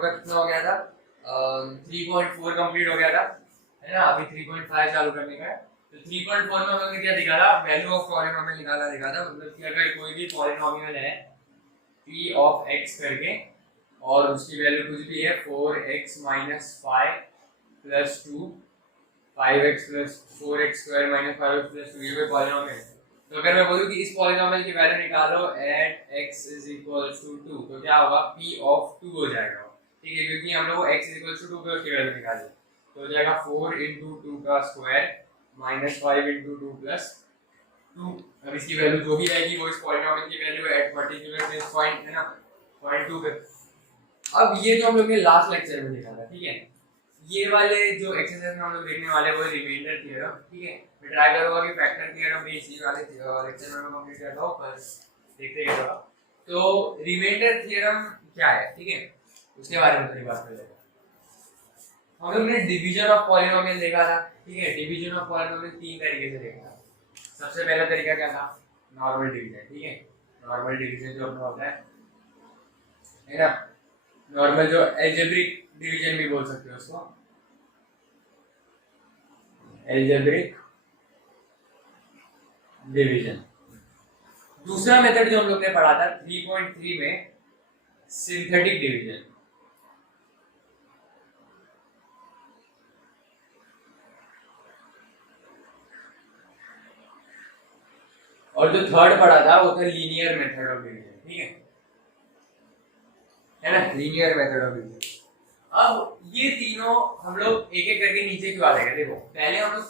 लोग का कितना हो गया था 3.4 कंप्लीट हो गया था, है ना। अभी 3.5 चालू करने का है। तो 3.4 में हम लोग ने क्या दिखाया, वैल्यू ऑफ पॉलिनोमियल निकाला दिखा था। मतलब कि अगर कोई भी पॉलिनोमियल है p ऑफ x करके और उसकी वैल्यू कुछ भी है 4x - 5 + 2 5x + 4x square - 5x + 2 ये कोई पॉलिनोमियल है। तो अगर मैं बोलूं कि इस पॉलिनोमियल की वैल्यू निकालो एट x = 2 तो क्या होगा p ऑफ 2 हो जाएगा, ठीक है, क्योंकि हम लोग x = 2 पे उसकी वैल्यू निकाली। तो हो जाएगा 4 × 2 का स्क्वायर - 5 × 2 + 2। अब इसकी वैल्यू जो भी आएगी वो इस पॉलिनोमियल की वैल्यू है एट पर्टिकुलर दिस पॉइंट, है ना, पॉइंट 2 पे। अब ये जो हम लोग ने लास्ट लेक्चर में देखा था, ठीक है, ये वाले जो एक्सरसाइज में हम लोग देखने वाले वो रिमाइंडर थ्योरम, ठीक है। मैं ट्राई करूंगा कि फैक्टर थ्योरम भी इसी वाले लेक्चर में मैं कंप्लीट करता हूं, पर देखते हैं क्या। तो रिमाइंडर थ्योरम क्या है, ठीक है, उसके बारे में थोड़ी बात कर लेते हैं। हम लोग ने डिवीजन ऑफ पॉलिनोमियल देखा था, ठीक है। डिवीजन ऑफ पॉलिनोमियल तीन तरीके से देखा था। सबसे पहला तरीका क्या था, नॉर्मल डिवीजन, ठीक है। नॉर्मल डिवीजन जो अपना होता है ना, नॉर्मल जो अलजेब्रिक डिवीजन भी बोल सकते हो उसको, अलजेब्रिक डिवीजन। दूसरा मेथड जो हम लोग ने पढ़ा था 3.3 में, सिंथेटिक डिवीजन। और जो थर्ड पढ़ा था वो था लीनियर मेथड ऑफ डिवीजन, ठीक है ना, लीनियर मेथड ऑफ डिवीजन। अब ये तीनों हम लोग एक एक करके नीचे क्यों आ जाएगा, देखो पहले हम लोग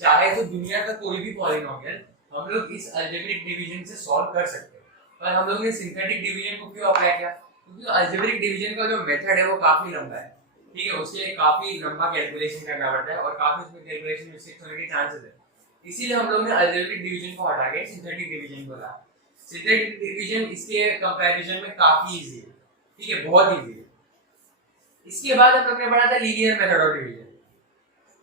चाहे तो दुनिया का कोई भी पॉलिनोमियल हम लोग इस अलजेब्रिक डिवीजन से सॉल्व कर सकते हैं, पर हम लोग ने सिंथेटिक डिवीजन को क्यों अप्लाई किया, क्योंकि अलजेब्रिक डिवीजन का जो मेथड है वो काफी लंबा है, ठीक है, उसके लिए काफी लंबा कैलकुलेशन करना पड़ता है और काफी उसमें कैलकुलेशन मिस्टेक्स होने के चांसेस है। इसीलिए हम लोग ने अलजेब्रिक डिवीजन को हटा के सिंथेटिक डिवीजन को लाया। सिंथेटिक डिवीजन इसके कंपैरिजन में काफी इजी है, ठीक है, बहुत इजी है। इसके बाद हम लोग ने पढ़ा था लीनियर मेथड ऑफ डिवीजन,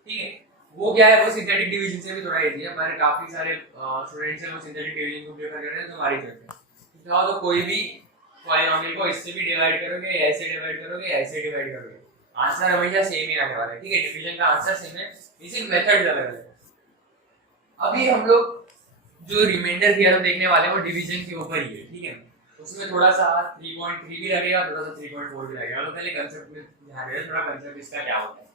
ठीक है, वो क्या है, वो सिंथेटिक डिवीजन से भी थोड़ा इजी है, पर काफी सारे स्टूडेंट्स हैं वो सिंथेटिक डिवीजन को प्रेफर कर रहे हैं, तुम्हारी चॉइस है। तो कोई भी पॉलिनोमियल को इससे भी डिवाइड करोगे, ऐसे डिवाइड करोगे, ऐसे डिवाइड करोगे, आंसर हमेशा सेम ही आने वाला है, ठीक है। डिवीजन का आंसर सेम है, इसी मेथड्स अलग अलग है। अभी हम लोग जो रिमाइंडर थ्योरम देखने वाले हैं वो डिवीजन के ऊपर ही है, ठीक है। उसमें थोड़ा सा 3.3 भी लगेगा, थोड़ा सा 3.4 भी लगेगा। तो पहले कांसेप्ट में ध्यान दें, थोड़ा कांसेप्ट इसका क्या होता है।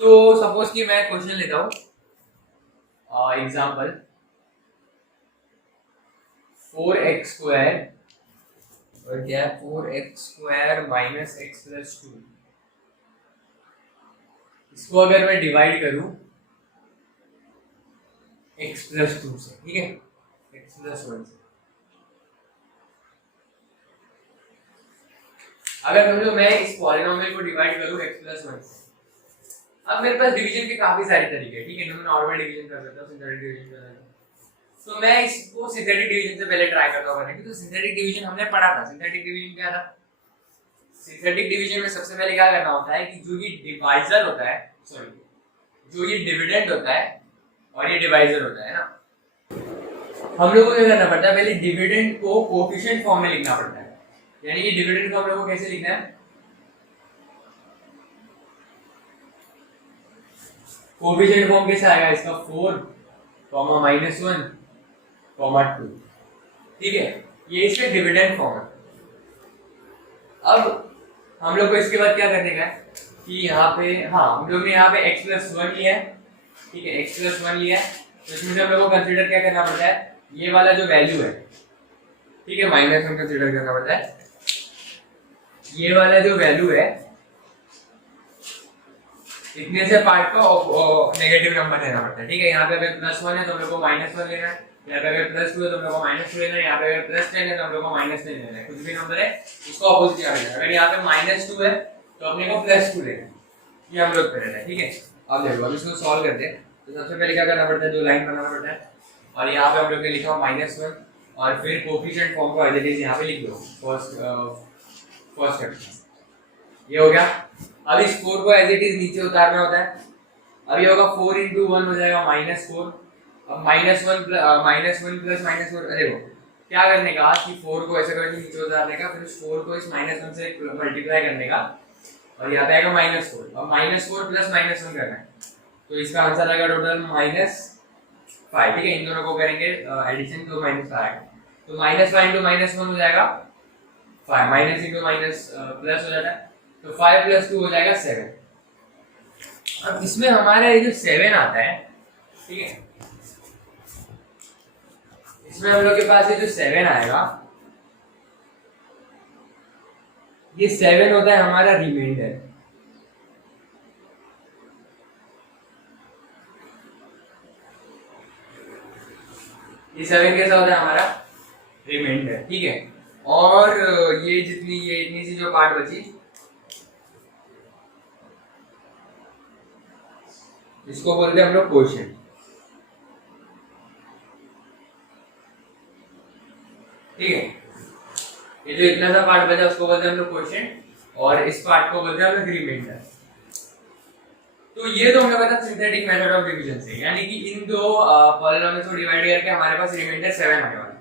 तो सपोज कि मैं क्वेश्चन लेता हूँ, एग्जांपल 4x² और क्या है 4x² - x + 2, इसको अगर मैं डिवाइड करूं x + 2 से, ठीक है, x + 1 से, अगर समझो मैं इस पॉलिनोमियल को डिवाइड करूं x + 1 से, अब मेरे पास डिवीजन के काफी सारे तरीके हैं, ठीक है, मैं नॉर्मल डिवीजन कर सकता हूं, सिंथेटिक डिवीजन कर सकता हूं। तो मैं इसको सिंथेटिक डिवीजन से पहले ट्राई करता हूं करने की। तो सिंथेटिक डिवीजन हमने पढ़ा था, सिंथेटिक डिवीजन क्या था, सिंथेटिक डिवीजन में सबसे पहले क्या करना होता है कि जो ये डिवाइजर होता है, सॉरी, जो ये डिविडेंड होता है और ये डिवाइजर होता है ना, हम लोगों को क्या करना पड़ता है, पहले डिविडेंड को कोएफिशिएंट फॉर्म में लिखना पड़ता है। यानी कि डिविडेंड को हम लोगों को कैसे लिखना है, कोएफिशिएंट फॉर्म कैसे आएगा इसका 4, -1, 2, ठीक है, ये इसका डिविडेंड फॉर्म है। अब हम लोग को इसके बाद क्या करने का है कि यहाँ पे, हाँ, हम लोग ने यहाँ पे x + 1 लिया है, ठीक है, x + 1 लिया है, तो इसमें से हम लोग को कंसीडर क्या करना पड़ता है, ये वाला जो वैल्यू है, ठीक है, -1 कंसीडर करना पड़ता है। ये वाला जो वैल्यू है इतने से पार्ट को नेगेटिव नंबर लेना पड़ता है, ठीक है। यहाँ पे अगर +1 है तो हम लोग को -1 लेना है, यहाँ पे अगर +2 है तो हम लोग को -2 लेना है, यहाँ पे अगर +10 है तो हम लोग को -10 लेना है। कुछ भी नंबर है उसको ऑपोजिट कर देना है। अगर यहाँ पे -2 है तो अपने को +2 लेना है, ये हम लोग करेंगे, ठीक है। अब देखो, अब इसको सॉल्व करते हैं। तो सबसे पहले क्या करना पड़ता है, दो लाइन बनाना पड़ता है, और यहाँ पे हम लोग ने लिखा -1 और फिर कोएफिशिएंट फॉर्म को एज इट इज यहाँ पे लिख दो, फर्स्ट स्टेप ये हो गया। अब इस 4 को एज इट इज नीचे उतारना होता है। अब ये होगा 4 × 1 हो जाएगा -4। अब -1 + -4, अरे वो क्या करने का कि 4 को ऐसे करके नीचे उतारने का, फिर उस 4 को इस -1 से मल्टीप्लाई करने का और यहाँ पे आएगा -4 और -4 प्लस -1 करना है, तो इसका आंसर आएगा टोटल -5। ठीक है, इन दोनों को करेंगे एडिशन तो -5 आएगा, तो -5 into -1 हो जाएगा 5, माइनस इंटू माइनस प्लस हो जाता है, तो 5 + 2 हो जाएगा 7। अब इसमें हमारा ये जो 7 आता है, ठीक है, इसमें हम लोग के पास ये जो 7 आएगा, ये 7 होता है हमारा रिमाइंडर। ये 7 कैसा होता है हमारा रिमाइंडर। ठीक है, और ये इतनी सी जो पार्ट बची, इसको बोलते हैं हम लोग क्वोशिएंट। ठीक है, ये जो इतना सा पार्ट बचा उसको बोलते हैं हम लोग क्वोशिएंट, और इस पार्ट को बोलते हैं हम लोग रिमाइंडर। तो ये तो हमें पता सिंथेटिक मेथड ऑफ डिवीजन से, यानी कि इन दो पॉलिनोमियल्स को डिवाइड करके हमारे पास रिमाइंडर 7 आने वाला है।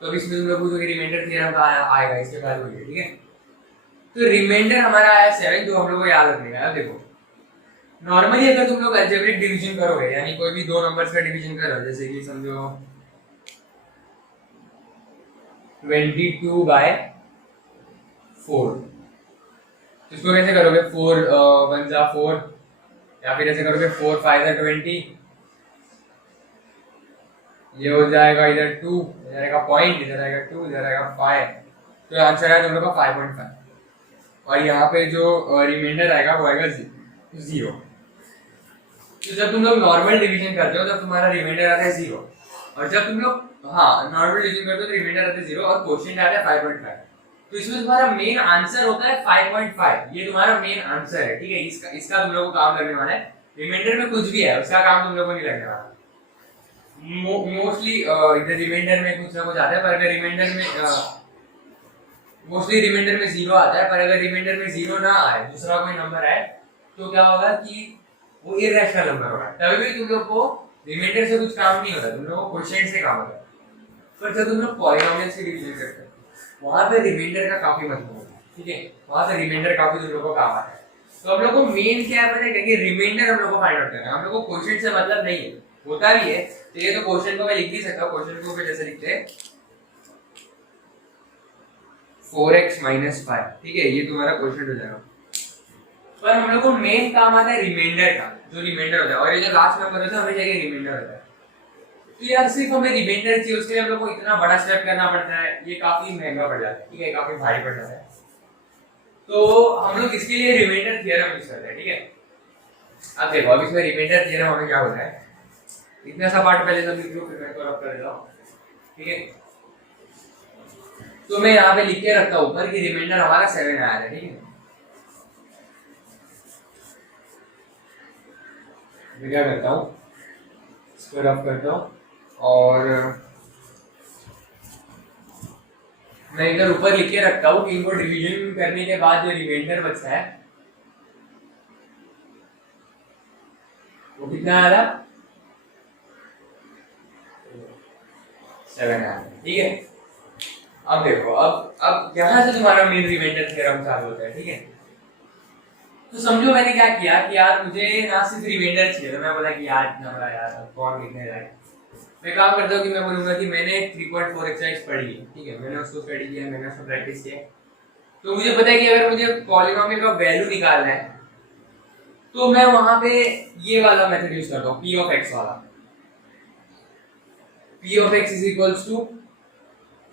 तो अभी इसमें तुम लोग पूछोगे रिमाइंडर थ्योरम कहाँ आएगा, इसके बाद होगी। ठीक है, तो रिमाइंडर हमारा आया 7, तो हम लोग को याद रखने का। अब देखो, नॉर्मली अगर तुम लोग अलजेब्रिक डिवीजन करोगे, यानी कोई भी दो नंबर्स का डिवीजन करो, जैसे कि समझो 22/4, इसको कैसे करोगे, 4 1 जा 4, या फिर ऐसे करोगे 4 5 जा 20, ये हो जाएगा इधर 2, इधर आएगा पॉइंट, इधर आएगा 2, इधर आएगा 5, तो आंसर है तुम लोग का 5.5। और यहाँ पे जो रिमाइंडर आएगा वो आएगा 0। तो जब तुम लोग नॉर्मल डिवीजन करते हो तब तुम्हारा रिमाइंडर आता है 0, और जब तुम लोग नॉर्मल डिवीजन करते हो तो रिमाइंडर आता है 0 और क्वोशिएंट आता है 5.5। तो इसमें तुम्हारा मेन आंसर होता है 5.5, ये तुम्हारा मेन आंसर है। ठीक है, इसका तुम लोगों को काम करने वाला है। रिमाइंडर में कुछ भी है उसका काम तुम लोगों को नहीं लगने वाला। मोस्टली इधर रिमाइंडर में कुछ ना कुछ आता है, पर अगर रिमाइंडर में मोस्टली रिमाइंडर में 0 आता है, पर अगर रिमाइंडर में 0 ना आए, दूसरा कोई नंबर आए, तो क्या होगा कि वो इरैशनल नंबर होगा। तभी भी तुम लोग को रिमाइंडर से कुछ काम नहीं होता, तुम लोग को क्वोशिएंट से काम होता है। पर जब तुम लोग पॉलिनोमियल से डिवीजन करते हो वहां पे रिमाइंडर का काफी मतलब होता है। ठीक है, वहां से रिमाइंडर काफी तुम लोग को काम आता है। तो हम लोग को मेन क्या है पता है, कि रिमाइंडर हम लोग को फाइंड आउट करना है, हम लोग को क्वोशिएंट से मतलब नहीं है। होता भी है तो ये तो क्वेश्चन को मैं लिख भी सकता हूं, क्वेश्चन को जैसे लिखते हैं 4x - 5। ठीक है, ये तुम्हारा क्वेश्चन हो जाएगा। पर हम लोग को मेन काम आता है रिमाइंडर का, जो रिमाइंडर होता है, और ये जो लास्ट नंबर होता है हमेशा ये रिमाइंडर होता है। तो यार सिर्फ हमें रिमाइंडर चाहिए, उसके लिए हम लोग को इतना बड़ा स्टेप करना पड़ता है, ये काफी महंगा पड़ जाता है। ठीक है, काफी भारी पड़ जाता है। तो हम लोग इसके लिए रिमाइंडर थ्योरम यूज करते हैं। ठीक है, अब देखो, अब इसमें रिमाइंडर थ्योरम हमें क्या होता है, इतना सा पार्ट पहले सब लिख लो, फिर मैं को रब कर देता हूं। ठीक है, तो मैं यहाँ पे लिख के रखता हूं ऊपर कि रिमाइंडर हमारा 7 आया है। ठीक है, मैं क्या करता हूं, इसको रब करता हूं, और मैं इधर ऊपर लिख के रखता हूं कि इनको डिवीजन करने के बाद जो रिमाइंडर बचता है वो कितना आया था, 7 आया। ठीक है, अब देखो, अब यहां से तुम्हारा मेन रिमाइंडर थ्योरम चालू होता है। ठीक है, तो समझो मैंने क्या किया कि यार मुझे ना सिर्फ रिमाइंडर चाहिए, तो मैं बोला कि यार इतना बड़ा यार कौन लिखने जाए। मैं काम करता हूँ कि मैं बोलूंगा कि मैंने 3.4 एक्सरसाइज पढ़ी है। ठीक है, मैंने उसको स्टडी किया, मैंने उसको प्रैक्टिस किया, तो मुझे पता है कि अगर मुझे पॉलिनोमियल का वैल्यू निकालना है तो मैं वहां पे ये वाला मेथड यूज करता हूँ, p of x वाला। p of x is equals to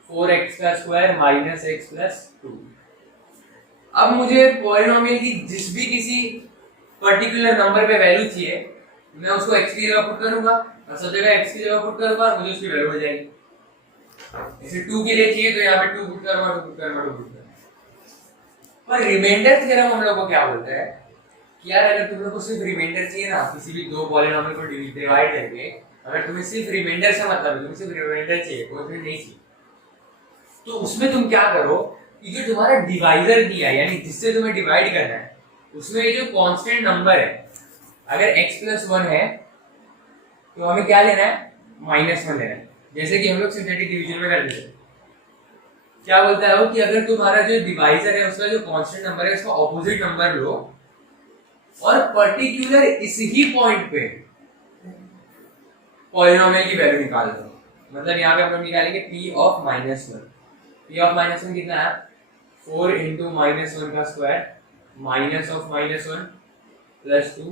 4x का स्क्वायर माइनस x प्लस 2। अब मुझे पॉलिनोमियल की जिस भी किसी पर्टिकुलर नंबर पे वैल्यू चाहिए, मैं उसको x की जगह पुट करूंगा, और सब जगह x की जगह पुट करूंगा और मुझे उसकी वैल्यू मिल जाएगी। जैसे 2 के लिए चाहिए तो यहाँ पे 2 पुट करूंगा, 2 पुट करूंगा, 2 पुट करूंगा। पर रिमाइंडर थ्योरम हम लोग को क्या बोलता है कि यार अगर तुम लोग को सिर्फ रिमाइंडर चाहिए ना, किसी भी दो पॉलिनोमियल को डिवाइड करके, अगर तुम्हें सिर्फ रिमाइंडर से मतलब है, तुम्हें सिर्फ रिमाइंडर चाहिए, कोई नहीं चाहिए, तो उसमें तुम क्या करो कि जो तुम्हारा डिवाइजर दिया है, यानी जिससे तुम्हें डिवाइड करना है, उसमें जो कांस्टेंट नंबर है, अगर x + 1 है तो हमें क्या लेना है, -1 लेना है। जैसे कि हम लोग सिंथेटिक डिवीजन में करते थे। क्या बोलता है वो कि अगर तुम्हारा जो डिवाइजर है उसका जो कांस्टेंट नंबर है उसका ऑपोजिट नंबर लो और पर्टिकुलर इसी पॉइंट पे पॉलिनोमियल की वैल्यू निकाल दो। मतलब यहाँ पे हम लोग निकालेंगे p ऑफ -1। p ऑफ -1 कितना है 4 into -1 का स्क्वायर माइनस ऑफ -1 प्लस 2,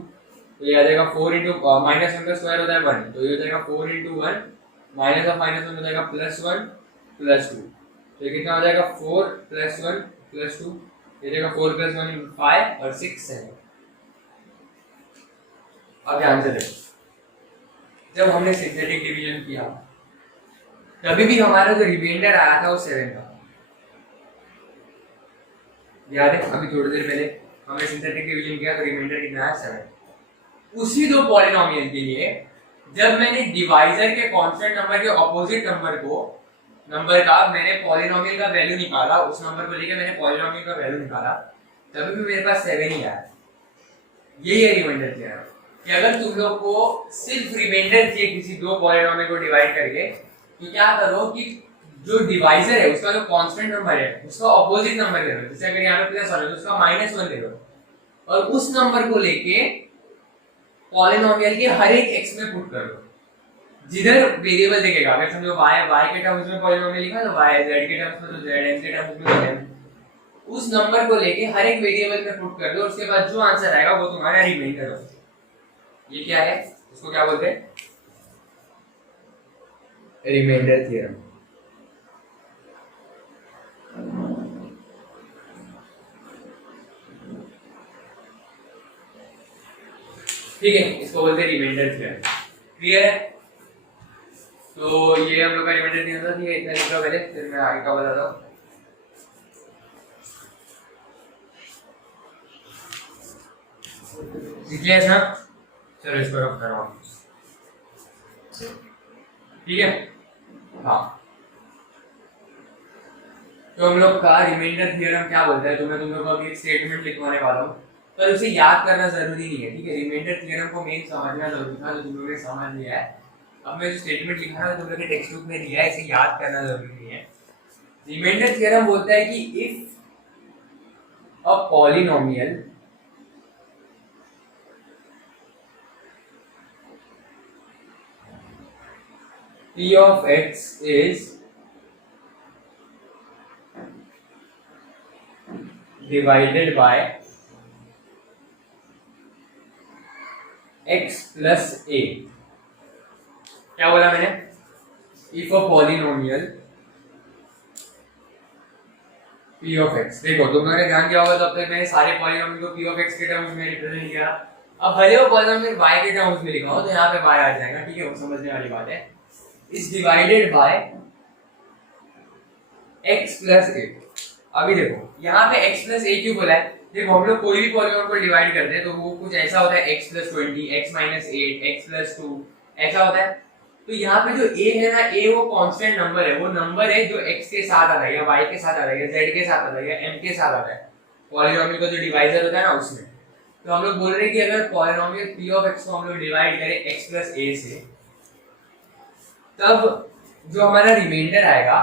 तो ये आ जाएगा 4 into -1 का स्क्वायर होता है 1, तो ये हो जाएगा 4 into 1 माइनस ऑफ -1 हो जाएगा +1 प्लस 2, तो ये कितना हो जाएगा 4 + 1 + 2, ये जाएगा 4 + 1 5 और 6 7। अब ध्यान से देखो, जब हमने सिंथेटिक डिवीजन किया तभी भी हमारा जो रिमाइंडर आया था वो 7 था। याद है अभी थोड़ी देर पहले हमने सिंथेटिक डिवीजन किया तो रिमाइंडर कितना है 7। उसी दो पॉलिनोमियल के लिए जब मैंने डिवाइजर के कांस्टेंट नंबर के ऑपोजिट नंबर का मैंने पॉलिनोमियल का वैल्यू निकाला, उस नंबर को लेके मैंने पॉलिनोमियल का वैल्यू निकाला, तभी भी मेरे पास 7 ही आया। यही है रिमाइंडर थ्योरम कि अगर तुम लोग को सिर्फ रिमाइंडर चाहिए किसी दो पॉलिनोमियल को डिवाइड करके, तो क्या करो कि जो डिवाइजर है उसका जो कांस्टेंट नंबर है उसका ऑपोजिट नंबर ले लो। जैसे अगर यहाँ पे +1 है तो उसका -1 ले लो और उस नंबर को लेके पॉलिनोमियल के हर एक x में पुट कर दो जिधर वेरिएबल दिखेगा। अगर समझो y के टर्म्स में पॉलिनोमियल लिखा तो y, z के टर्म्स में तो z, n के टर्म्स में तो n, उस नंबर को लेके हर एक वेरिएबल में पुट कर दो, उसके बाद जो आंसर आएगा वो तुम्हारा रिमाइंडर होगा। ये क्या है, उसको क्या बोलते हैं, रिमाइंडर थ्योरम। ठीक है, इसको बोलते हैं रिमाइंडर थ्योरम। क्लियर है? तो ये हम लोग का रिमाइंडर थ्योरम था। ठीक है, इतना लिखा पहले, फिर मैं आगे का बताता हूँ। क्लियर है? चलो इसको रख करो। ठीक है, हाँ, तो हम लोग का रिमाइंडर थ्योरम क्या बोलता है, तो मैं तुम लोग को अभी एक स्टेटमेंट लिखवाने वाला हूँ, पर उसे याद करना जरूरी नहीं है। ठीक है, रिमाइंडर थ्योरम को मेन समझना जरूरी था, जो तुम लोगों ने समझ लिया है। अब मैं जो स्टेटमेंट लिखा है तुम लोगों ने टेक्स्ट बुक में लिया है, इसे याद करना जरूरी नहीं है। रिमाइंडर थ्योरम बोलता है कि if a polynomial p of x is divided by x plus a। क्या बोला मैंने, if a polynomial p of x, देखो तुम लोगों ने ध्यान दिया होगा तब तक मैंने सारे पॉलिनोमियल को p of x के टर्म्स में रिप्रेजेंट किया। अब भले वो पॉलिनोमियल y के टर्म्स में लिखा हो तो यहाँ पे y आ जाएगा। ठीक है, वो समझने वाली बात है। Is divided by x plus a। अभी देखो यहाँ पे x plus a क्यों बोला है, देखो हम लोग कोई भी पॉलिनोमियल को डिवाइड करते हैं तो वो कुछ ऐसा होता है x plus 20, x minus 8, x plus 2 ऐसा होता है। तो यहाँ पे जो a है ना, a वो कांस्टेंट नंबर है, वो नंबर है जो x के साथ आता है या y के साथ आता है या z के साथ आता है या m के साथ आता है, पॉलिनोमियल का जो डिवाइजर होता है ना उसमें। तो हम लोग बोल रहे हैं कि अगर पॉलिनोमियल p of x को हम लोग डिवाइड करें x plus a से, तब जो हमारा रिमाइंडर आएगा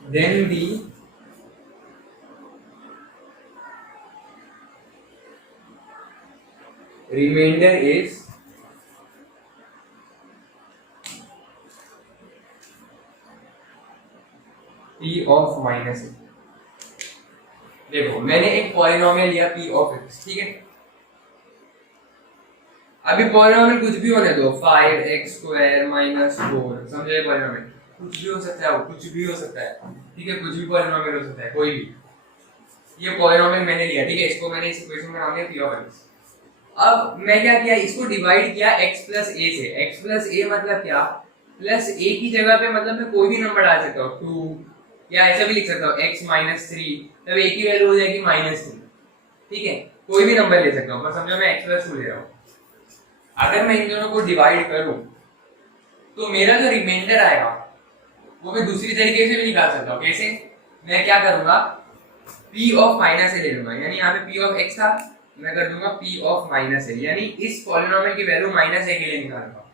then the remainder is p of minus a। देखो मैंने एक पॉलिनोमियल लिया p of x, ठीक है। अभी पॉलिनोमियल कुछ भी होने दो, 5x स्क्वायर माइनस 4, समझे, पॉलिनोमियल कुछ भी हो सकता है, वो कुछ भी हो सकता है। ठीक है, कुछ भी पॉलिनोमियल हो सकता है, कोई भी। ये पॉलिनोमियल मैंने लिया, ठीक है, इसको मैंने इस इक्वेशन में नाम दिया p of x। अब मैं क्या किया, इसको डिवाइड किया x plus a से। x plus a मतलब क्या, प्लस a की जगह पे मतलब मैं कोई भी नंबर डाल सकता हूँ, 2 या ऐसा भी लिख सकता हूँ x minus 3, तब a की वैल्यू हो जाएगी -3। ठीक है, कोई भी नंबर ले सकता हूँ, पर समझो मैं x plus 2 ले रहा हूँ। अगर मैं इन दोनों को डिवाइड करूं तो मेरा जो रिमाइंडर आएगा वो मैं दूसरी तरीके से भी निकाल सकता हूं। कैसे, मैं क्या करूंगा, p of माइनस ए ले लूंगा, यानी यहाँ पे p of x था, मैं कर दूंगा p ऑफ माइनस ए, यानी इस पॉलिनोमियल की वैल्यू माइनस ए के लिए निकालूंगा।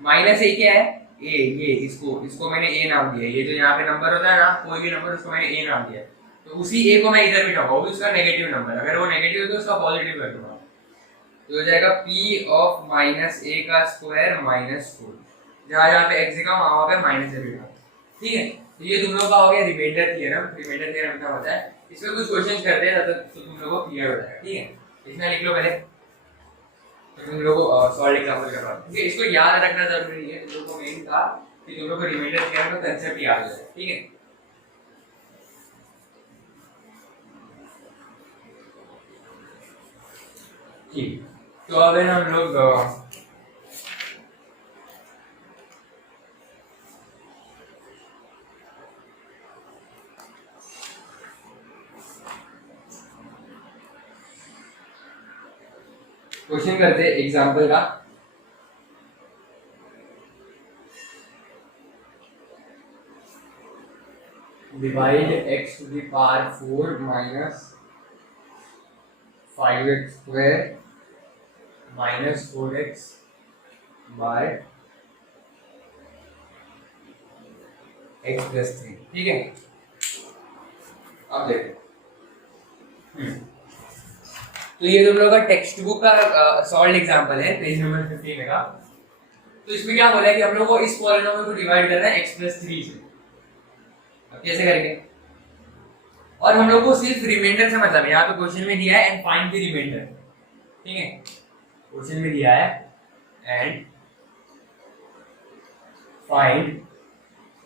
माइनस ए क्या है, ए, ये इसको मैंने ए नाम दिया, ये जो यहाँ पे नंबर होता है ना कोई भी नंबर उसको मैंने ए नाम दिया, तो उसी ए को मैं इधर बिठाऊंगा, वो भी उसका नेगेटिव नंबर, अगर वो नेगेटिव है तो उसका पॉजिटिव कर दूंगा, तो हो जाएगा p ऑफ माइनस ए का स्क्वायर माइनस 4, जहाँ जहाँ पे x लिखा वहाँ पे माइनस ए लिखा, ठीक है। तो ये तुम लोग का हो गया रिमाइंडर थ्योरम। रिमाइंडर थ्योरम क्या होता है, इसमें कुछ क्वेश्चन करते हैं तो तुम लोगों को क्लियर हो जाएगा, ठीक है। इसमें लिख लो पहले, तो तुम लोगों को सॉल्व एग्जांपल करवा दूं, ठीक है। इसको याद रखना जरूरी है, तुम लोगों को मेन था कि तुम लोग को रिमाइंडर थ्योरम का कांसेप्ट याद हो जाए, ठीक है। ठीक, तो अब हम लोग क्वेश्चन करते हैं एग्जांपल का। Divide x to the power 4 minus 5x square minus 4x by x plus 3, ठीक है। अब देखो, तो ये तुम लोग का टेक्स्ट बुक का सॉल्व एग्जांपल है, पेज नंबर 15 में का। तो इसमें क्या बोला है कि हम लोग को इस पॉलिनोमियल को डिवाइड करना है x प्लस 3 से। अब कैसे करेंगे, और हम लोग को सिर्फ रिमाइंडर से मतलब है, यहाँ पे क्वेश्चन में दिया है एंड फाइंड द रिमाइंडर, ठीक है। क्वेश्चन में दिया है and find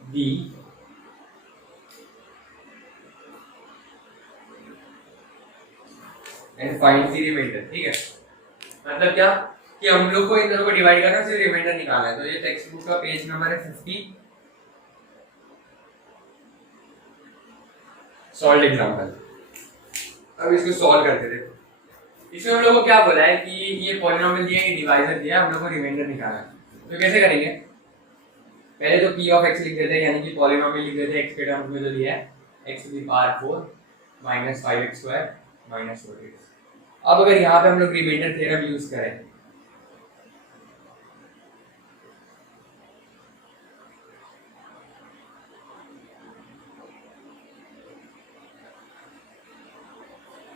the and find the remainder, ठीक है। मतलब क्या कि हम लोग को इन दोनों को डिवाइड करना है, सिर्फ रिमाइंडर निकालना है। तो ये टेक्स्ट बुक का पेज नंबर है 50, सॉल्व एग्जांपल। अब इसको सॉल्व करके देखो, इसमें हम लोग को क्या बोला है कि ये पॉलिनोमियल दिया है, ये डिवाइजर दिया है, हम लोग को रिमाइंडर निकालना है। तो कैसे करेंगे, पहले तो p ऑफ x लिख देते हैं, यानी कि पॉलिनोमियल लिख देते हैं x के टर्म्स में जो दिया है x to the power 4 minus 5x square minus 4x। अब अगर यहाँ पे हम लोग रिमाइंडर थ्योरम यूज करें,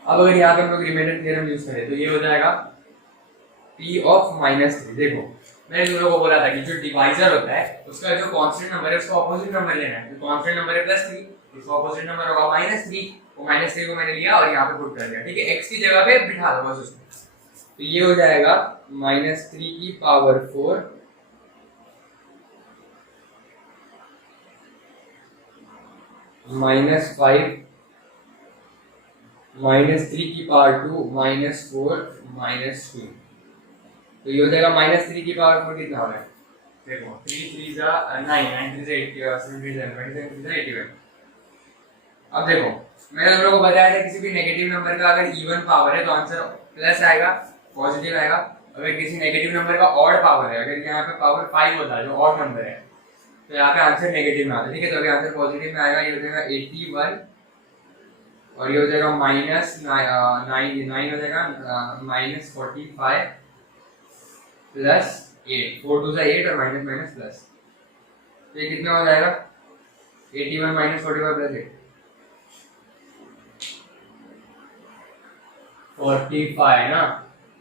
अब अगर यहाँ पे हम लोग रिमाइंडर थ्योरम यूज करें तो ये हो जाएगा p ऑफ माइनस 3। देखो मैंने तुम लोगों को बोला था कि जो डिवाइजर होता है उसका जो कांस्टेंट नंबर है उसका ऑपोजिट नंबर लेना है। तो कांस्टेंट नंबर है +3, इसका ऑपोजिट नंबर होगा -3, वो -3 को मैंने लिया और यहाँ पे पुट कर दिया, ठीक है। x की जगह पे बिठा दो बस उसको, तो ये हो जाएगा -3 की पावर 4 -5 -3 की पावर 2 -4 -2, तो ये हो जाएगा -3 की पावर 4 कितना हो रहा है, देखो 3 3 जा 9 9 3 जा 8 7 3 जा 81। अब देखो मैंने तुम लोगों को बताया था किसी भी नेगेटिव नंबर का अगर इवन पावर है तो आंसर प्लस आएगा, पॉजिटिव आएगा। अगर किसी नेगेटिव नंबर का ऑड पावर है, अगर यहाँ पे पावर 5 होता है जो ऑड नंबर है, तो यहाँ पे आंसर नेगेटिव में आता है, ठीक है। तो अगर आंसर पॉजिटिव में आएगा, ये हो जाएगा 81 और ये हो जाएगा -9 हो जाएगा -45 प्लस 8, 4 2 8 और माइनस माइनस प्लस, तो ये कितना हो जाएगा 81 माइनस 45 प्लस 8 45 ना,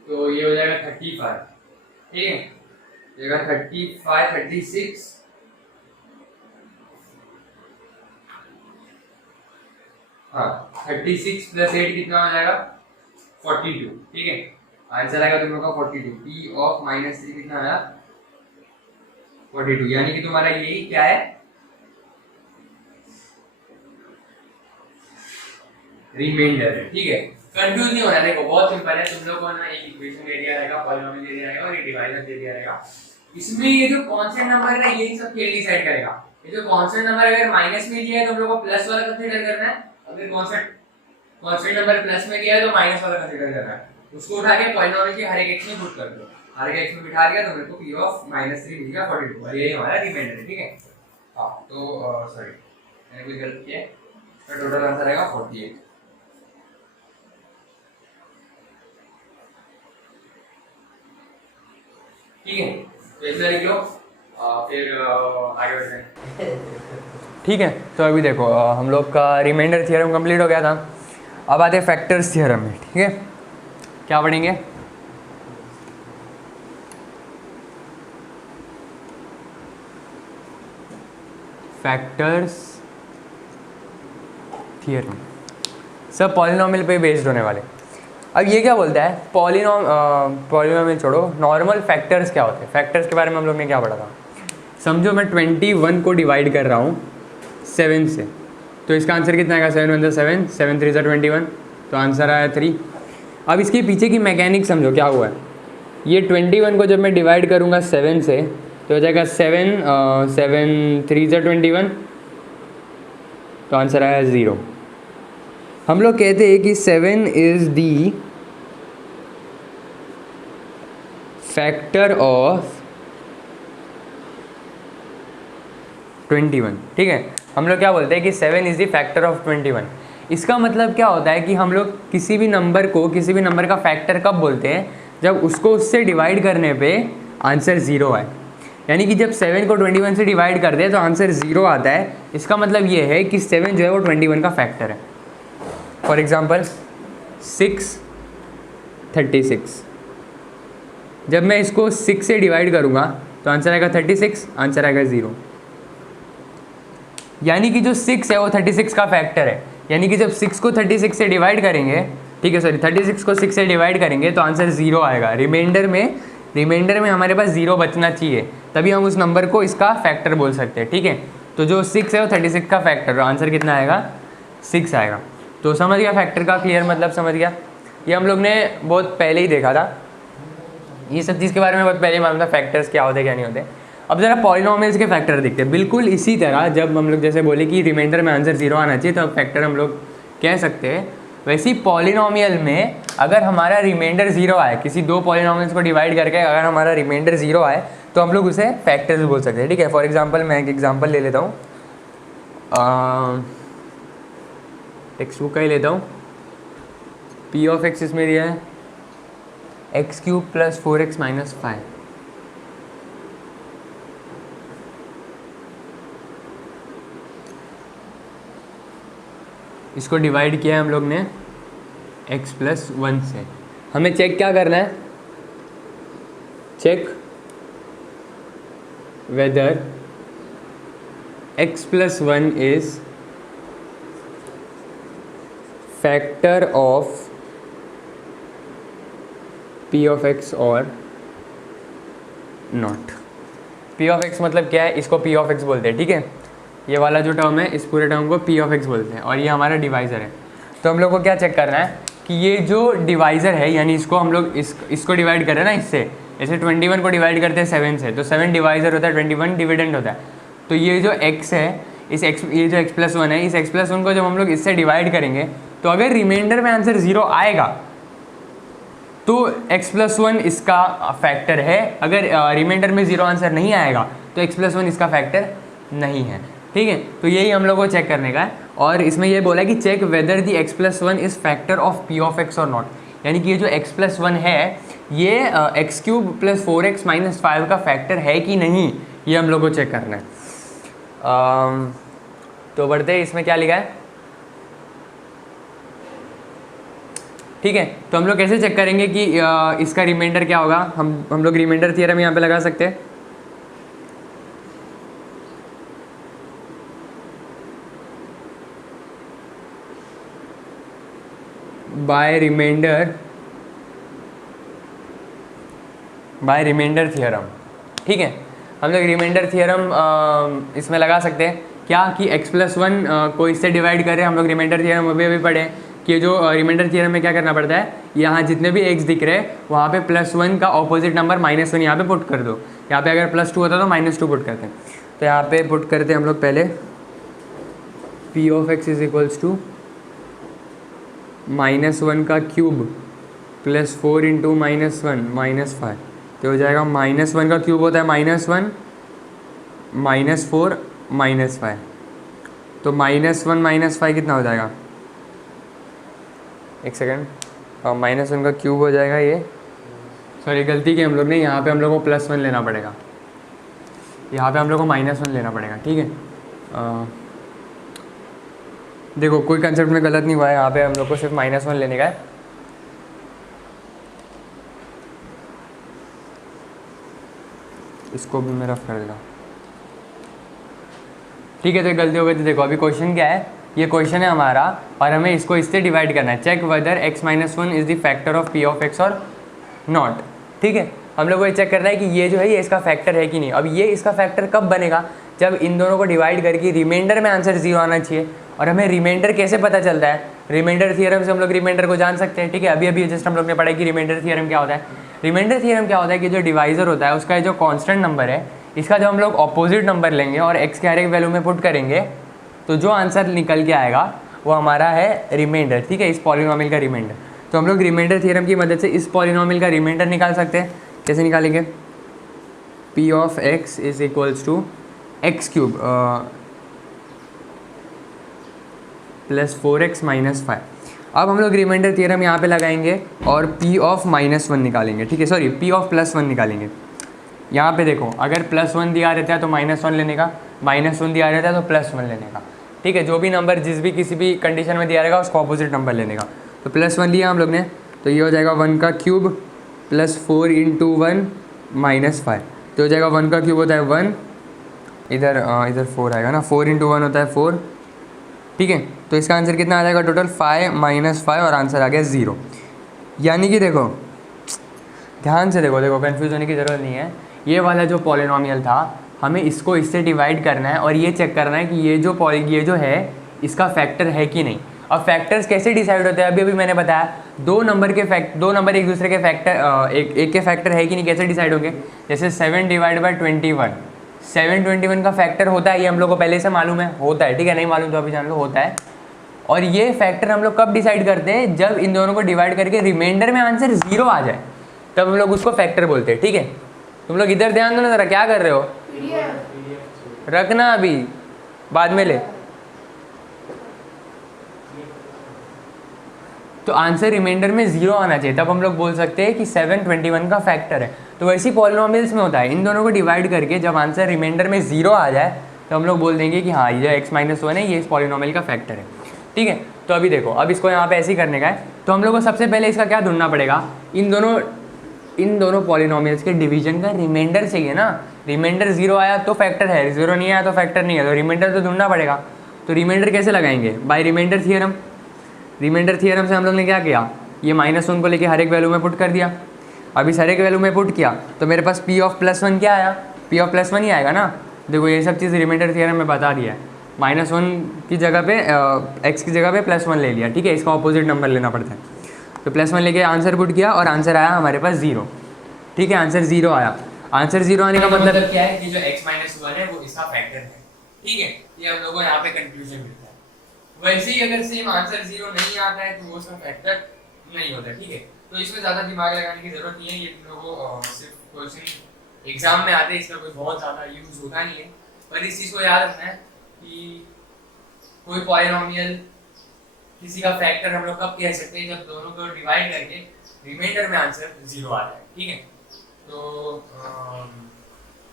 तो ये हो जाएगा 35, ठीक है। जाएगा 35 36 हाँ 36 प्लस 8 कितना हो जाएगा 42, ठीक है। आंसर आएगा तुम लोग का 42। p ऑफ -3 कितना आया 42, यानी कि तुम्हारा यही क्या है रिमाइंडर है, ठीक है। कंफ्यूज नहीं होना, देखो बहुत सिंपल है। तुम लोग को ना एक इक्वेशन दे दिया रहेगा, पॉलिनोमियल दे दिया रहेगा और एक डिवाइजर दे दिया रहेगा। इसमें ये जो कांस्टेंट नंबर है ना यही सब खेल डिसाइड करेगा। ये जो कांस्टेंट नंबर अगर माइनस में दिया है तो हम लोग को प्लस वाला कंसीडर करना है, अगर कांस्टेंट नंबर प्लस में दिया है तो माइनस वाला कंसीडर करना है। उसको उठा के पॉलिनोमियल के हर एक एक्स में पुट कर दो, हर एक एक्स में बिठा दिया तो मेरे को p ऑफ -3 मिलेगा 42 और यही हमारा रिमाइंडर है, ठीक है। हां तो सॉरी मैंने कोई गलत किया है, इसका टोटल आंसर आएगा 48। ठीक है, तो इतना लिख लो फिर आगे बढ़ते हैं। ठीक है, तो अभी देखो हम लोग का रिमाइंडर थ्योरम कंप्लीट हो गया था। अब आते हैं फैक्टर्स थ्योरम में। ठीक है, क्या पढ़ेंगे? फैक्टर्स थ्योरम सब पॉलिनोमियल पे बेस्ड होने वाले। अब ये क्या बोलता है, पॉलिनोमियल छोड़ो, नॉर्मल फैक्टर्स क्या होते हैं? फैक्टर्स के बारे में हम लोग ने क्या पढ़ा था? समझो मैं 21 को डिवाइड कर रहा हूँ 7 से, तो इसका आंसर कितना आएगा? 7 1 7, 7 3 21, तो आंसर आया 3। अब इसके पीछे की मैकेनिक समझो क्या हुआ है। ये 21 को जब मैं डिवाइड करूँगा 7 से तो हो जाएगा 7 7 3 21, तो आंसर आया 0। हम लोग कहते हैं कि 7 इज़ दी फैक्टर ऑफ 21। ठीक है, हम लोग क्या बोलते हैं कि 7 इज़ दी फैक्टर ऑफ 21। इसका मतलब क्या होता है कि हम लोग किसी भी नंबर को, किसी भी नंबर का फैक्टर कब बोलते हैं? जब उसको उससे डिवाइड करने पे आंसर 0 आए। यानी कि जब 7 को 21 से डिवाइड कर दे तो आंसर 0 आता है। इसका मतलब ये है कि 7 जो है वो 21 का फैक्टर है। फॉर एग्जाम्पल 6 36, जब मैं इसको 6 से डिवाइड करूँगा तो आंसर आएगा 36, आंसर आएगा 0। यानी कि जो 6 है वो 36 का फैक्टर है। यानी कि जब 6 को 36 से डिवाइड करेंगे, ठीक है, सॉरी 36 को 6 से डिवाइड करेंगे तो आंसर 0 आएगा। रिमाइंडर में हमारे पास 0 बचना चाहिए, तभी हम उस नंबर को इसका फैक्टर बोल सकते हैं। ठीक है, तो जो 6 है वो 36 का फैक्टर, तो आंसर कितना आएगा? 6 आएगा। तो समझ गया फैक्टर का क्लियर मतलब समझ गया? ये हम लोग ने बहुत पहले ही देखा था, ये सब चीज़ के बारे में बहुत पहले ही मालूम था, फैक्टर्स क्या होते क्या नहीं होते। अब ज़रा पॉलिनोमियल्स के फैक्टर देखते हैं। बिल्कुल इसी तरह जब हम लोग जैसे बोले कि रिमाइंडर में आंसर 0 आना चाहिए तो अब फैक्टर हम लोग कह सकते हैं, वैसे ही पॉलिनोमियल में अगर हमारा रिमाइंडर 0 आए, किसी दो पॉलिनोमियल्स को डिवाइड करके अगर हमारा रिमाइंडर 0 आए तो हम लोग उसे फैक्टर्स बोल सकते हैं। ठीक है, फॉर एग्जाम्पल मैं एक एग्जाम्पल ले लेता हूँ, टेक्स्ट बुक का ही लेता हूँ। पी ऑफ एक्स इसमें दिया है x³ + 4x - 5। इसको डिवाइड किया है हम लोग ने x + 1 से। हमें चेक क्या करना है? Check whether x + 1 is factor of p of x और नॉट। p ऑफ x मतलब क्या है? इसको p ऑफ x बोलते हैं। ठीक है, ये वाला जो टर्म है इस पूरे टर्म को p ऑफ x बोलते हैं और ये हमारा डिवाइज़र है। तो हम लोग को क्या चेक करना है कि ये जो डिवाइज़र है, यानी इसको हम लोग इसको डिवाइड करें ना इससे, जैसे 21 को डिवाइड करते हैं 7 से, तो 7 डिवाइज़र होता है, 21 डिविडेंड होता है। तो ये जो x है, ये जो x + 1 है, इस x + 1 को जब हम लोग इससे डिवाइड करेंगे तो अगर रिमाइंडर में आंसर 0 आएगा तो x + 1 इसका फैक्टर है। अगर रिमाइंडर में 0 आंसर नहीं आएगा तो x + 1 इसका फैक्टर नहीं है। ठीक है, तो यही हम लोग को चेक करने का है। और इसमें ये बोला कि check whether the x + 1 is factor of p of x और नॉट। यानी कि ये जो x + 1 है ये x³ + 4x - 5 का फैक्टर है कि नहीं, ये हम लोग को चेक करना है। तो बढ़ते हैं, इसमें क्या लिखा है? ठीक है, तो हम लोग कैसे चेक करेंगे कि इसका रिमाइंडर क्या होगा? हम लोग रिमाइंडर थ्योरम यहाँ पे लगा सकते हैं। By remainder theorem. ठीक है, हम लोग रिमाइंडर थ्योरम इसमें लगा सकते हैं क्या कि x + 1 को इससे डिवाइड करें। हम लोग रिमाइंडर थ्योरम अभी पढ़े कि जो रिमाइंडर थ्योरम में क्या करना पड़ता है, यहाँ जितने भी x दिख रहे हैं वहाँ पे +1 का ऑपोजिट नंबर -1 यहाँ पे पुट कर दो। यहाँ पे अगर +2 होता तो -2 पुट करते हैं। तो यहाँ पे पुट करते हैं हम लोग पहले p of x is equals to -1 का क्यूब + 4 × -1 -5, तो हो जाएगा -1 का क्यूब होता है -1 -4 -5, तो -1 -5 कितना हो जाएगा? एक सेकेंड, -1 का क्यूब हो जाएगा ये सॉरी गलती की हम लोग ने, यहाँ पे हम लोग को +1 लेना पड़ेगा, यहाँ पे हम लोग को -1 लेना पड़ेगा, ठीक है। देखो कोई कंसेप्ट में गलत नहीं हुआ है, यहाँ पे हम लोग को सिर्फ -1 लेने का है। इसको भी मैं रफ कर देता हूँ, ठीक है। तो गलती हो गई। तो देखो अभी क्वेश्चन क्या है, ये क्वेश्चन है हमारा और हमें इसको इससे डिवाइड करना है। Check whether x-1 is the factor of p of x और नॉट, ठीक है। हम लोग को ये चेक करना है कि ये जो है ये इसका फैक्टर है कि नहीं। अब ये इसका फैक्टर कब बनेगा, जब इन दोनों को डिवाइड करके रिमाइंडर में आंसर 0 आना चाहिए। और हमें रिमाइंडर कैसे पता चलता है, रिमाइंडर थियरम से हम लोग रिमाइंडर को जान सकते हैं, ठीक है। अभी अभी जस्ट हम लोग ने पढ़ा कि रिमाइंडर थियरम क्या होता है। रिमाइंडर थियरम क्या होता है कि जो डिवाइजर होता है उसका जो कांस्टेंट नंबर है, इसका जब हम लोग ऑपोजिट नंबर लेंगे और x के हर एक वैल्यू में पुट करेंगे तो जो आंसर निकल के आएगा वो हमारा है रिमाइंडर, ठीक है, इस पॉलिनोमियल का रिमाइंडर। तो हम लोग रिमाइंडर थियरम की मदद से इस पॉलिनोमियल का रिमाइंडर निकाल सकते हैं। कैसे निकालेंगे, p of x is equals to x³ plus 4x minus 5। अब हम लोग रिमाइंडर थियरम यहाँ पे लगाएंगे और p ऑफ -1 निकालेंगे, ठीक है, सॉरी p ऑफ +1 निकालेंगे। यहाँ पे देखो अगर +1 दिया रहता है तो -1 लेने का, -1 दिया रहता है तो +1 लेने का, ठीक है। जो भी नंबर जिस भी किसी भी कंडीशन में दिया रहेगा उसको ऑपोजिट नंबर लेने का। तो +1 लिया हम लोग ने, तो ये हो जाएगा 1³ प्लस 4 × 1 -5। तो हो जाएगा 1³ होता है 1, इधर 4 आएगा ना, 4 × 1 होता है 4, ठीक है। तो इसका आंसर कितना आ जाएगा टोटल 5 -5 और आंसर आ गया 0। यानी कि देखो ध्यान से देखो कंफ्यूज होने की ज़रूरत नहीं है। ये वाला जो पॉलिनोमियल था हमें इसको इससे डिवाइड करना है और ये चेक करना है कि ये जो है इसका फैक्टर है कि नहीं। अब फैक्टर्स कैसे डिसाइड होते हैं, अभी मैंने बताया दो नंबर एक दूसरे के फैक्टर एक के फैक्टर है कि नहीं, कैसे डिसाइड होंगे। जैसे 7 / 21, 721 का फैक्टर होता है, ये हम लोग को पहले से मालूम है, होता है, ठीक है। नहीं मालूम तो अभी जान लो, होता है। और ये फैक्टर हम लोग कब डिसाइड करते हैं, जब इन दोनों को डिवाइड करके रिमाइंडर में आंसर 0 आ जाए, तब हम लोग उसको फैक्टर बोलते हैं, ठीक है। तुम लोग इधर ध्यान दो ना जरा, क्या कर रहे हो, रखना अभी बाद में ले। तो आंसर रिमाइंडर में 0 आना चाहिए, तब हम लोग बोल सकते हैं कि 721 का फैक्टर है। तो वैसी पॉलिनोमियल्स में होता है, इन दोनों को डिवाइड करके जब आंसर रिमाइंडर में 0 आ जाए तो हम लोग बोल देंगे कि हाँ ये x-1 है, ये इस पॉलिनोमियल का फैक्टर है, ठीक है। तो अभी देखो, अब इसको यहाँ पे ऐसे ही करने का है। तो हम लोग को सबसे पहले इसका क्या ढूंढना पड़ेगा, इन दोनों पॉलिनोमियल्स के डिवीजन का रिमाइंडर चाहिए ना। रिमाइंडर 0 आया तो फैक्टर है, 0 नहीं आया तो फैक्टर नहीं है, तो रिमाइंडर तो ढूंढना पड़ेगा। तो रिमाइंडर कैसे लगाएंगे, by remainder theorem. Remainder theorem से हम लोग ने क्या किया, ये -1 को लेके हर एक वैल्यू में पुट कर दिया। अब इस हर एक वैल्यू में पुट किया तो मेरे पास p ऑफ +1 क्या आया, p ऑफ +1 ही आएगा ना। देखो ये सब चीज़ रिमाइंडर थियरम में बता दिया है। -1 की जगह पे x की जगह पे +1 ले लिया, ठीक है, इसका ऑपोजिट नंबर लेना पड़ता है। तो +1 लेके आंसर पुट किया और आंसर आया हमारे पास 0, ठीक है। आंसर 0 आया। आंसर 0 आने का मतलब क्या है कि जो x-1 है वो इसका फैक्टर है, ठीक है। ये हम लोगों को यहाँ पे कंफ्यूजन मिलता है। वैसे ही अगर सेम आंसर 0 नहीं आता है तो वो उसका फैक्टर नहीं होता, ठीक है। तो इसमें ज़्यादा दिमाग लगाने की जरूरत नहीं है, ये तुम लोगों को सिर्फ क्वेश्चन एग्जाम में आते हैं, इसका कोई बहुत ज़्यादा यूज होता नहीं है। पर इस चीज़ को याद रखना है कि कोई पॉलिनोमियल किसी का फैक्टर हम लोग कब कह सकते हैं, जब दोनों को डिवाइड करके रिमाइंडर में आंसर 0 आ जाए, ठीक है। तो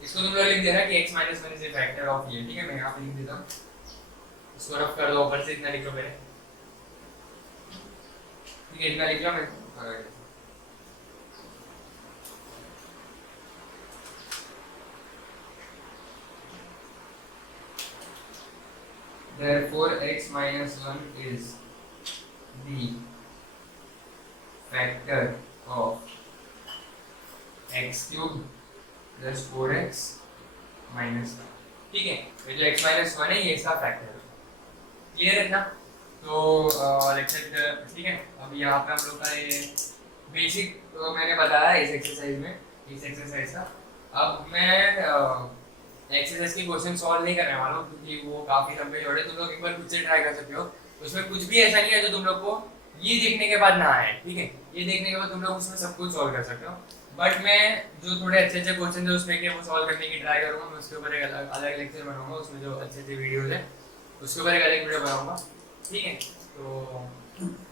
इसको तुम लोग लिख देना कि x-1 is the factor of ये, ठीक है। मैं यहाँ पे लिख देता हूँ, इसको रफ कर दो, ऊपर से इतना लिख लो पहले, ठीक है, इतना लिख लो। मैं therefore x-1 is the factor of x³ plus 4x minus 1, ठीक है। तो जो x-1 है ये इसका फैक्टर है, क्लियर है ना। तो लेक्चर, ठीक है। अब यहाँ पे हम लोग का ये बेसिक तो मैंने बताया इस एक्सरसाइज में, इस एक्सरसाइज का। अब मैं एक्सरसाइज के क्वेश्चन सॉल्व नहीं करने वाला हूँ क्योंकि वो काफी लंबे जोड़े, तुम लोग एक बार खुद से ट्राई कर सकते हो। उसमें कुछ भी ऐसा नहीं है जो तुम लोग को ये देखने के बाद ना आए, ठीक है। ये देखने के बाद तुम लोग उसमें सब कुछ सॉल्व कर सकते हो। बट मैं जो थोड़े अच्छे क्वेश्चन है उसमें के वो सॉल्व करने की ट्राई करूँगा। मैं उसके ऊपर एक अलग लेक्चर बनाऊंगा, उसमें जो अच्छे वीडियोज है उसके ऊपर एक अलग वीडियो बनाऊंगा, ठीक है। तो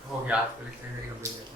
हो गया, आज का लेक्चर कंप्लीट।